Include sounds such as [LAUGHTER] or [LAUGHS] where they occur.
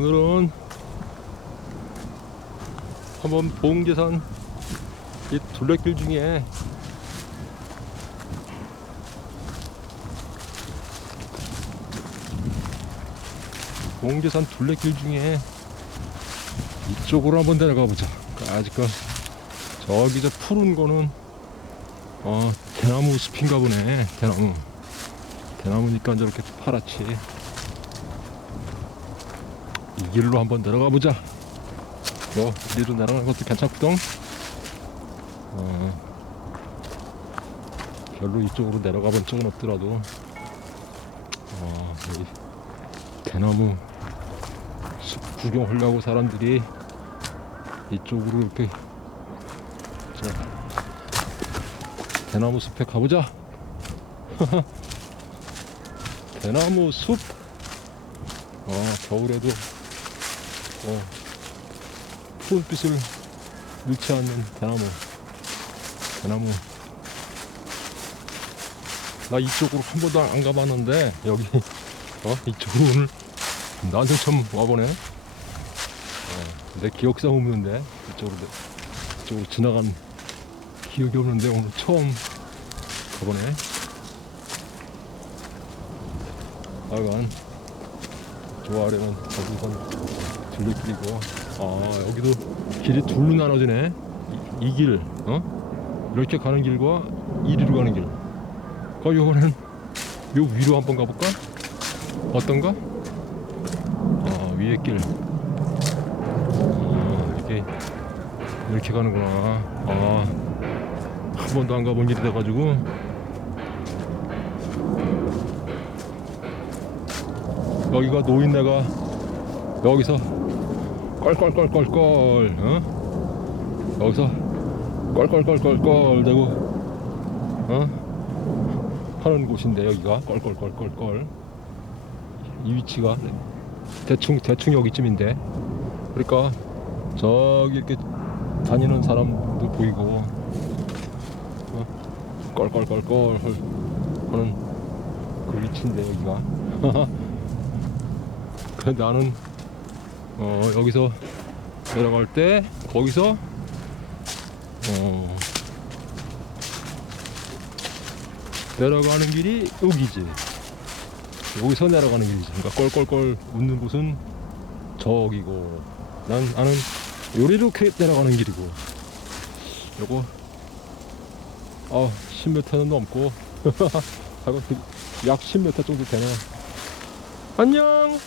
오늘은 한번 봉계산 이 둘레길 중에 봉계산 둘레길 중에 이쪽으로 한번 내려가 보자. 아직까 저기 저 푸른 거는 어 대나무 숲인가 보네. 대나무. 대나무니까 저렇게 파랗지. 이 길로 한번 내려가 보자. 뭐 이리로 내려가는 것도 괜찮거든. 어, 별로 이쪽으로 내려가 본 적은 없더라도 어, 여기 대나무 숲 구경하려고 사람들이 이쪽으로 이렇게 자, 대나무 숲에 가보자. [LAUGHS] 대나무 숲. 어, 겨울에도 어, 푸른빛을 잃지 않는 대나무. 대나무. 나 이쪽으로 한 번도 안 가봤는데 여기 [LAUGHS] 어 이쪽으로 오늘 나한테 처음 와보네. 어, 내 기억상 없는데 이쪽으로 이쪽으로 지나간 기억이 없는데 오늘 처음 가보네. 하여간 저 아래는 저기선 둘레길이고 아 여기도 길이 둘로 나눠지네 이길 어? 이렇게 가는 길과 이리로 가는 길그 요거는 요 위로 한번 가볼까? 어떤가? 아 위에 길 아, 이렇게 이렇게 가는구나 아 한 번도 안 가본 길이 돼가지고 여기가 노인네가 여기서 껄껄껄껄껄 어? 여기서 껄껄껄껄껄 대고 어? 하는 곳인데 여기가 껄껄껄껄껄 이 위치가 대충 대충 여기쯤인데 그러니까 저기 이렇게 다니는 사람도 보이고 어? 껄껄껄껄 하는 그 위치인데 여기가 [LAUGHS] 그래 나는 어, 여기서 내려갈 때 거기서 어, 내려가는 길이 여기지. 여기서 내려가는 길이지. 그러니까 껄껄껄 웃는 곳은 저기고 난 나는 요리렇게 내려가는 길이고. 요거 어 10m는 넘고. [LAUGHS] 약 10m 정도 되네 안녕